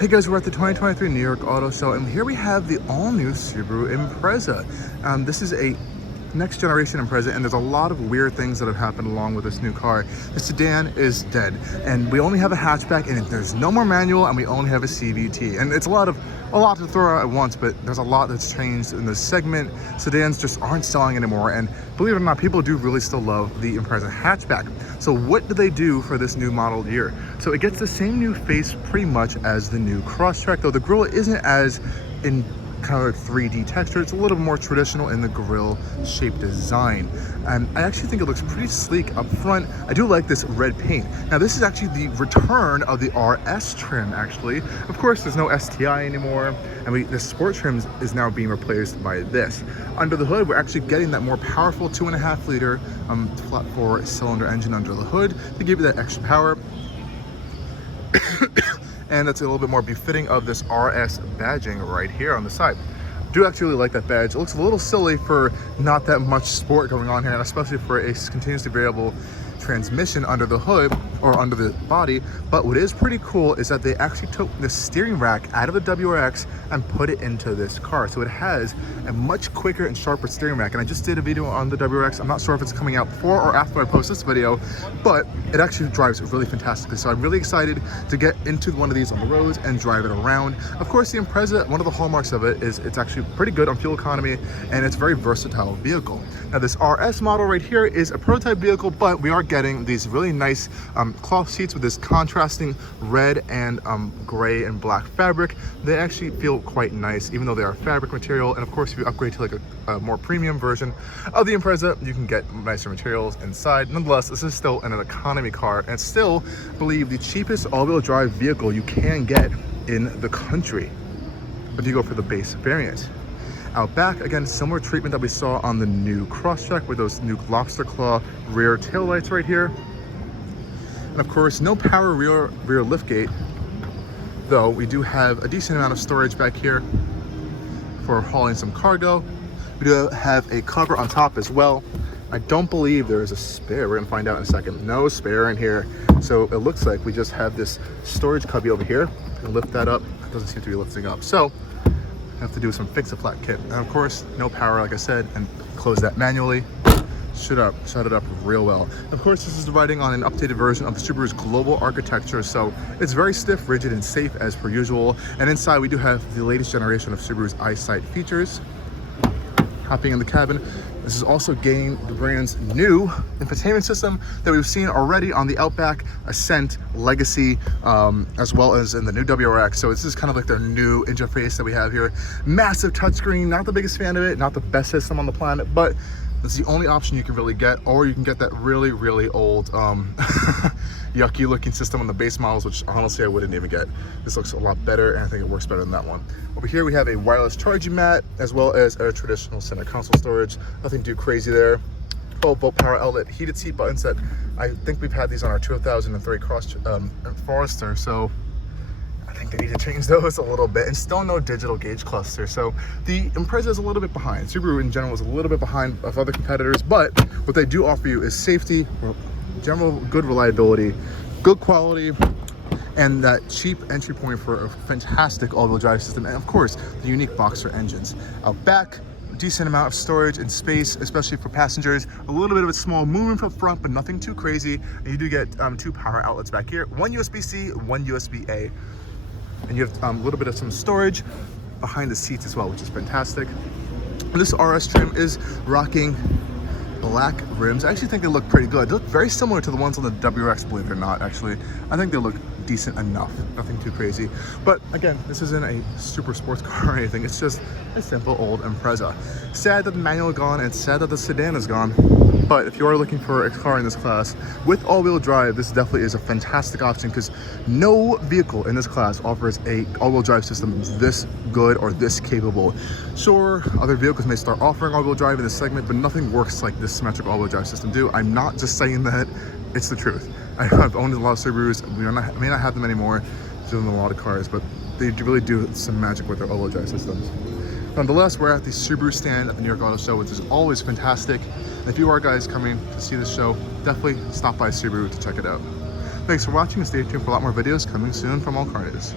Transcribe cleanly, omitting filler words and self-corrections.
Hey guys, we're at the 2023 New York Auto Show, and here we have the all-new Subaru Impreza. This is a next generation Impreza, and there's a lot of weird things that have happened along with this new car. The sedan is dead, and we only have a hatchback, and there's no more manual, and we only have a CVT. And it's a lot to throw out at once, but there's a lot that's changed in this segment. Sedans just aren't selling anymore, and believe it or not, people do really still love the Impreza hatchback. So what do they do for this new model year? So it gets the same new face pretty much as the new Crosstrek, though the grille isn't as in kind of like 3D texture. It's a little more traditional in the grille shape design. And I actually think it looks pretty sleek up front. I do like this red paint. Now this is actually the return of the RS trim actually. Of course there's no STI anymore, and the sport trim is now being replaced by this. Under the hood we're actually getting that more powerful 2.5 liter flat 4 cylinder engine under the hood to give you that extra power. And that's a little bit more befitting of this RS badging right here on the side. I do actually really like that badge. It looks a little silly for not that much sport going on here, and especially for a continuously variable transmission under the hood or under the body. But what is pretty cool is that they actually took the steering rack out of the WRX and put it into this car. So it has a much quicker and sharper steering rack. And I just did a video on the WRX. I'm not sure if it's coming out before or after I post this video, but it actually drives really fantastically. So I'm really excited to get into one of these on the roads and drive it around. Of course, the Impreza, one of the hallmarks of it is it's actually pretty good on fuel economy, and it's a very versatile vehicle. Now this RS model right here is a prototype vehicle, but we are getting these really nice cloth seats with this contrasting red and gray and black fabric. They actually feel quite nice, even though they are fabric material. And of course, if you upgrade to like a more premium version of the Impreza, you can get nicer materials inside. Nonetheless, this is still an economy car, and it's still, I believe, the cheapest all-wheel drive vehicle you can get in the country if you go for the base variant. Out back, again, similar treatment that we saw on the new Crosstrek with those new lobster claw rear taillights right here. And of course, no power rear liftgate, though we do have a decent amount of storage back here for hauling some cargo. We do have a cover on top as well. I don't believe there is a spare. We're gonna find out in a second. No spare in here. So it looks like we just have this storage cubby over here. We can lift that up. It doesn't seem to be lifting up. So have to do some fix-a-flat kit. And of course, no power, like I said, and close that manually. Shut it up real well. Of course, this is riding on an updated version of the Subaru's global architecture, so it's very stiff, rigid, and safe as per usual. And inside, we do have the latest generation of Subaru's Eyesight features. Hopping in the cabin, this is also getting the brand's new infotainment system that we've seen already on the Outback, Ascent, Legacy, as well as in the new WRX. So this is kind of like their new interface that we have here. Massive touchscreen, not the biggest fan of it, not the best system on the planet, but it's the only option you can really get, or you can get that really, really old, yucky looking system on the base models, which honestly I wouldn't even get. This looks a lot better, and I think it works better than that one. Over here we have a wireless charging mat, as well as a traditional center console storage. Nothing too crazy there. 12-volt power outlet, heated seat buttons that I think we've had these on our 2003 Forester, so I think they need to change those a little bit. And still no digital gauge cluster. So the Impreza is a little bit behind. Subaru in general is a little bit behind of other competitors, but what they do offer you is safety, general good reliability, good quality, and that cheap entry point for a fantastic all-wheel drive system. And of course, the unique Boxer engines. Out back, a decent amount of storage and space, especially for passengers. A little bit of a small movement up front, but nothing too crazy. And you do get 2 power outlets back here, one USB-C, one USB-A. And you have a little bit of some storage behind the seats as well, which is fantastic. And this RS trim is rocking black rims. I actually think they look pretty good. They look very similar to the ones on the WRX, believe it or not, actually. I think they look decent enough, nothing too crazy. But again, this isn't a super sports car or anything. It's just a simple old Impreza. Sad that the manual is gone, and it's sad that the sedan is gone. But if you are looking for a car in this class with all-wheel drive, this definitely is a fantastic option, because no vehicle in this class offers a all-wheel drive system this good or this capable. Sure, other vehicles may start offering all-wheel drive in this segment, but nothing works like this symmetric all-wheel drive system do. I'm not just saying that, it's the truth. I've owned a lot of Subarus. We may not have them anymore, than a lot of cars, but they really do some magic with their all-wheel drive systems. Nonetheless, we're at the Subaru stand at the New York Auto Show, which is always fantastic. And if you are guys coming to see this show, definitely stop by Subaru to check it out. Thanks for watching, and stay tuned for a lot more videos coming soon from Allcarnews.